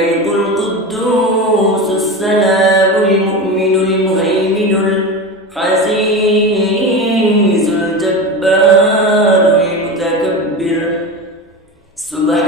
الملك القدوس السلام المؤمن المهيمن الحزيز الجبار المتكبر سبحان